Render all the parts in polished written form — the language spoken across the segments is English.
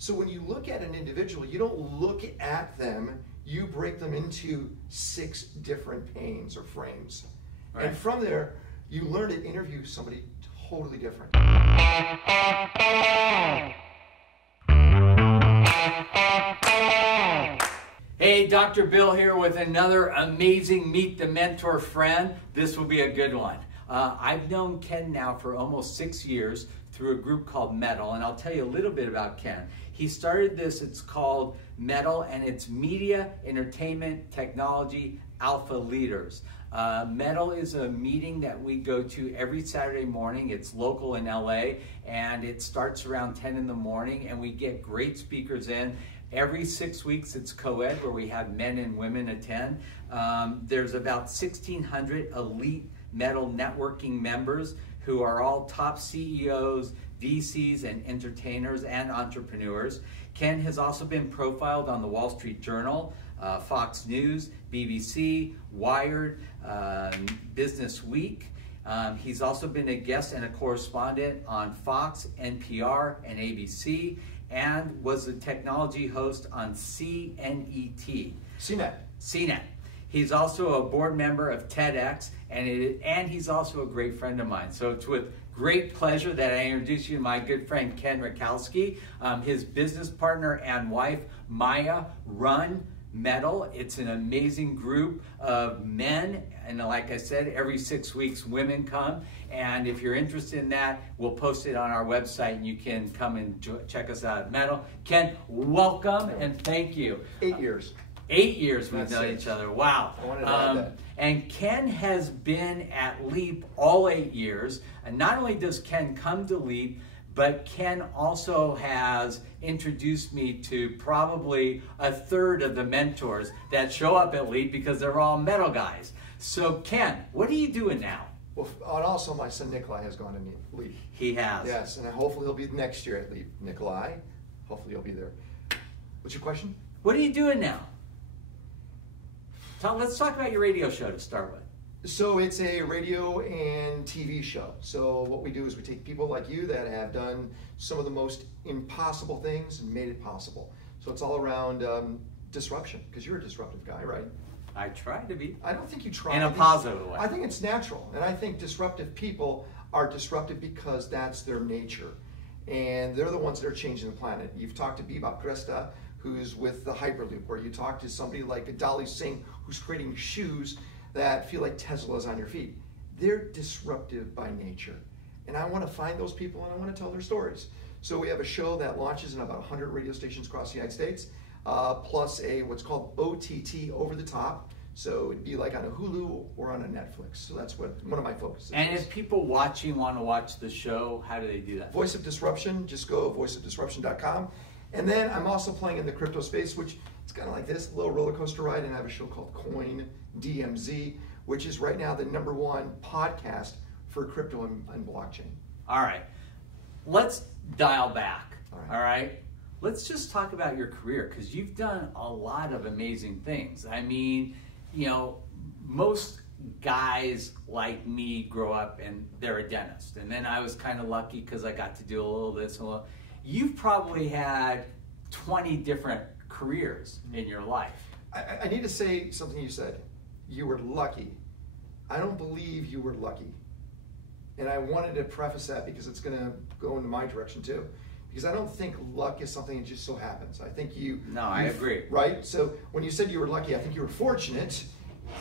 So when you look at an individual, you don't look at them, you break them into 6 different panes or frames. Right. And from there, you learn to interview somebody totally different. Hey, Dr. Bill here with another amazing Meet the Mentor friend. This will be a good one. I've known Ken now for almost 6 years through a group called Metal, and I'll tell you a little bit about Ken. He started this, it's called Metal, and it's Media, Entertainment, Technology, Alpha Leaders. Metal is a meeting that we go to every Saturday morning. It's local in LA, and it starts around 10 in the morning, and we get great speakers in. Every 6 weeks it's co-ed where we have men and women attend. There's about 1,600 elite Metal networking members who are all top CEOs, VCs, and entertainers and entrepreneurs. Ken has also been profiled on the Wall Street Journal, Fox News, BBC, Wired, BusinessWeek. He's also been a guest and a correspondent on Fox, NPR, and ABC, and was a technology host on CNET. CNET. He's also a board member of TEDx, and he's also a great friend of mine. So it's with great pleasure that I introduce you to my good friend Ken Rutkowski. His business partner and wife, Maya, run Metal. It's an amazing group of men, and like I said, every 6 weeks women come. And if you're interested in that, we'll post it on our website, and you can come and check us out at Metal. Ken, welcome and thank you. 8 years. 8 years we've known each other. Wow. I wanted to add that. And Ken has been at LEAP all 8 years. And not only does Ken come to LEAP, but Ken also has introduced me to probably a third of the mentors that show up at LEAP because they're all Metal guys. So Ken, what are you doing now? Well, and also my son Nikolai has gone to LEAP. He has. Yes, and hopefully he'll be next year at LEAP. Nikolai, hopefully he'll be there. What's your question? What are you doing now? Let's talk about your radio show to start with. So it's a radio and TV show. So what we do is we take people like you that have done some of the most impossible things and made it possible. So it's all around disruption, because you're a disruptive guy, right? I try to be. I don't think you try in a positive way. I think it's natural, and I think disruptive people are disruptive because that's their nature, and they're the ones that are changing the planet. You've talked to Bebop Kresta, who's with the Hyperloop, or you talk to somebody like Dolly Singh, who's creating shoes that feel like Teslas on your feet. They're disruptive by nature, and I want to find those people and I want to tell their stories. So we have a show that launches in about 100 radio stations across the United States, plus a what's called OTT, over the top. So it'd be like on a Hulu or on a Netflix. So that's what one of my focuses And is. if people watching want to watch the show, how do they do that? Voice of Disruption, just go voiceofdisruption.com. And then I'm also playing in the crypto space, which it's kind of like this, a little roller coaster ride, and I have a show called Coin DMZ, which is right now the #1 podcast for crypto and blockchain. All right, let's dial back, All right. Let's just talk about your career, because you've done a lot of amazing things. I mean, you know, most guys like me grow up and they're a dentist, and then I was kind of lucky because I got to do a little this and a little. You've probably had 20 different careers in your life. I need to say something you said. You were lucky. I don't believe you were lucky. And I wanted to preface that because it's going to go into my direction too. Because I don't think luck is something that just so happens. I think I agree. Right? So when you said you were lucky, I think you were fortunate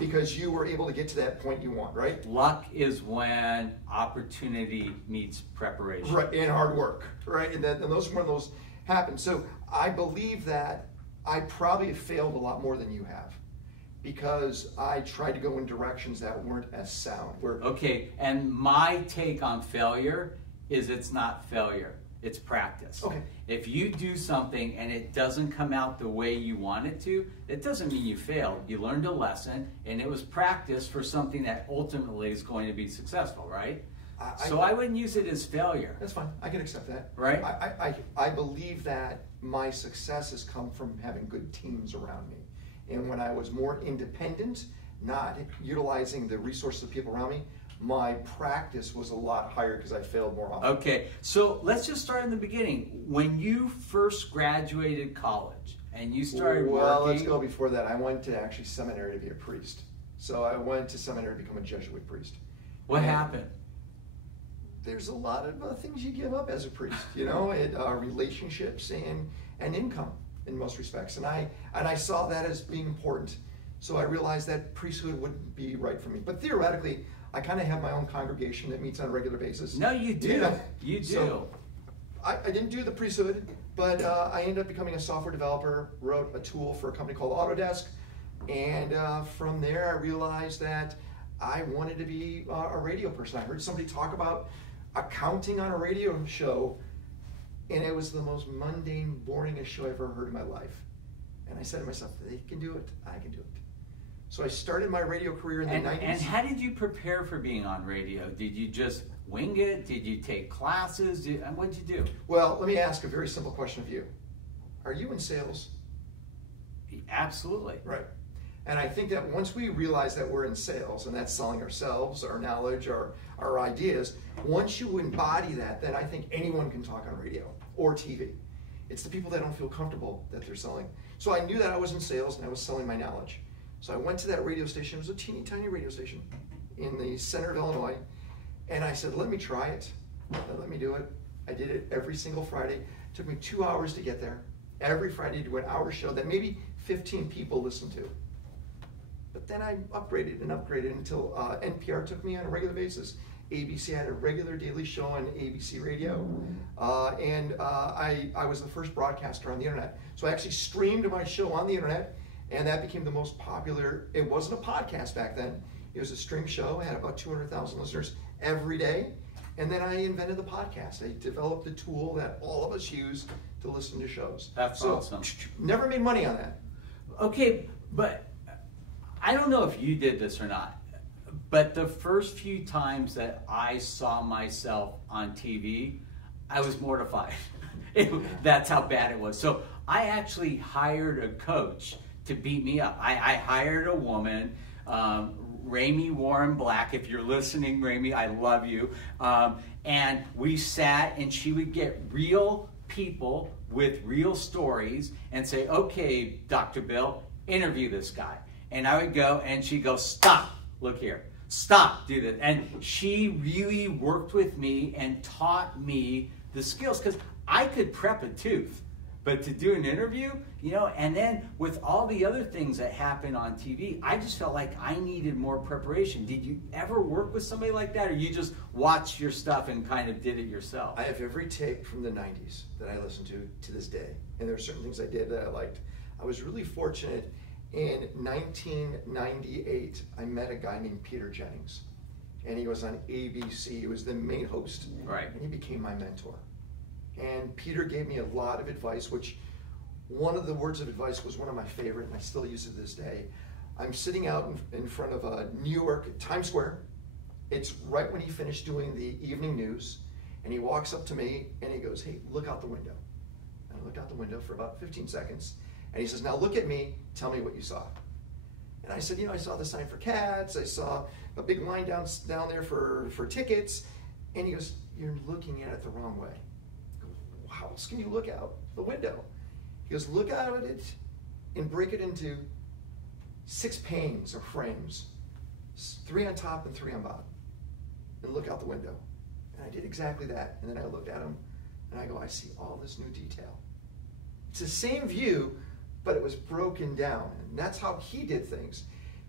because you were able to get to that point you want, right? Luck is when opportunity meets preparation. Right, and hard work, right? And those when those happen. So I believe that I probably have failed a lot more than you have, because I tried to go in directions that weren't as sound. Okay, and my take on failure is it's not failure, it's practice. Okay. If you do something and it doesn't come out the way you want it to, it doesn't mean you failed. You learned a lesson, and it was practice for something that ultimately is going to be successful, right? So I wouldn't use it as failure. That's fine. I can accept that. Right? I believe that my success has come from having good teams around me. And when I was more independent, not utilizing the resources of people around me, my practice was a lot higher because I failed more often. Okay, so let's just start in the beginning. When you first graduated college and you started well, working... let's go before that. I went to actually seminary to be a priest. So I went to seminary to become a Jesuit priest. What happened? There's a lot of things you give up as a priest, relationships and income in most respects. And I saw that as being important. So I realized that priesthood wouldn't be right for me. But theoretically, I kind of have my own congregation that meets on a regular basis. No, you do. Yeah. You do. So I didn't do the priesthood, but I ended up becoming a software developer, wrote a tool for a company called Autodesk. And from there, I realized that I wanted to be a radio person. I heard somebody talk about accounting on a radio show, and it was the most mundane, boringest show I've ever heard in my life. And I said to myself, they can do it, I can do it. So I started my radio career in the 90s. And how did you prepare for being on radio? Did you just wing it? Did you take classes? What did you do? Well, let me ask a very simple question of you. Are you in sales? Absolutely. Right. And I think that once we realize that we're in sales, and that's selling ourselves, our knowledge, our ideas, once you embody that, then I think anyone can talk on radio or TV. It's the people that don't feel comfortable that they're selling. So I knew that I was in sales and I was selling my knowledge. So I went to that radio station. It was a teeny tiny radio station in the center of Illinois. And I said, let me try it. Let me do it. I did it every single Friday. It took me 2 hours to get there. Every Friday to do an hour show that maybe 15 people listened to. But then I upgraded until NPR took me on a regular basis. ABC had a regular daily show on ABC Radio. I was the first broadcaster on the internet. So I actually streamed my show on the internet, and that became the most popular. It wasn't a podcast back then. It was a stream show. I had about 200,000 listeners every day. And then I invented the podcast. I developed the tool that all of us use to listen to shows. That's awesome. Never made money on that. Okay, but I don't know if you did this or not, but the first few times that I saw myself on TV, I was mortified. That's how bad it was. So I actually hired a coach to beat me up. I hired a woman, Ramey Warren Black. If you're listening, Ramey, I love you. And we sat, and she would get real people with real stories and say, okay, Dr. Bill, interview this guy. And I would go, and she'd go, stop, look here, stop, do this. And she really worked with me and taught me the skills, because I could prep a tooth, but to do an interview, and then with all the other things that happen on TV, I just felt like I needed more preparation. Did you ever work with somebody like that, or you just watched your stuff and kind of did it yourself? I have every tape from the 90s that I listen to this day, and there are certain things I did that I liked. I was really fortunate. In 1998, I met a guy named Peter Jennings, and he was on ABC. He was the main host, right? And he became my mentor. And Peter gave me a lot of advice, which one of the words of advice was one of my favorite, and I still use it to this day. I'm sitting out in front of New York, Times Square. It's right when he finished doing the evening news, and he walks up to me, and he goes, hey, look out the window. And I looked out the window for about 15 seconds. And he says, now look at me, tell me what you saw. And I said, I saw the sign for cats, I saw a big line down there for tickets. And he goes, you're looking at it the wrong way. I go, how else can you look out the window? He goes, look out at it and break it into 6 panes or frames, 3 on top and 3 on bottom, and look out the window. And I did exactly that. And then I looked at him and I go, I see all this new detail. It's the same view, but it was broken down, and that's how he did things.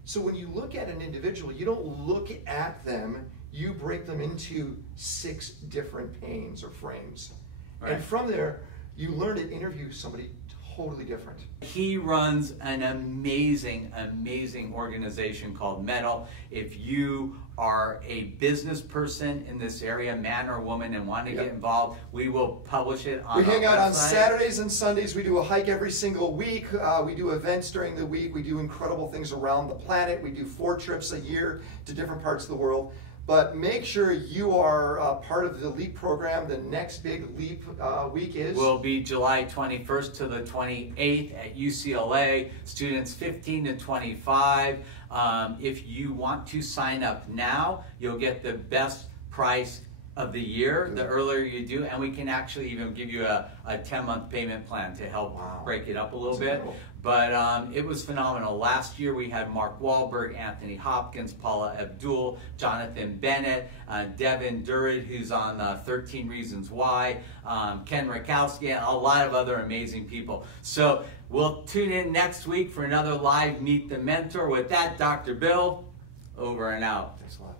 So when you look at an individual, you don't look at them, you break them into 6 different panes or frames. Right. And from there, you learn to interview somebody totally different. He runs an amazing, amazing organization called Metal. If you are a business person in this area, man or woman, and want to get involved, we will publish it on our website. We hang out on Saturdays and Sundays. We do a hike every single week. We do events during the week. We do incredible things around the planet. We do 4 trips a year to different parts of the world. But make sure you are part of the LEAP program. The next big LEAP week will be July 21st to the 28th at UCLA. Students 15 to 25. If you want to sign up now, you'll get the best price of the year, the earlier you do, and we can actually even give you a 10-month payment plan to help break it up a little bit. But it was phenomenal. Last year we had Mark Wahlberg, Anthony Hopkins, Paula Abdul, Jonathan Bennett, Devin Durrett, who's on 13 Reasons Why, Ken Rutkowski, and a lot of other amazing people. So we'll tune in next week for another live Meet the Mentor. With that, Dr. Bill, over and out. Thanks a lot.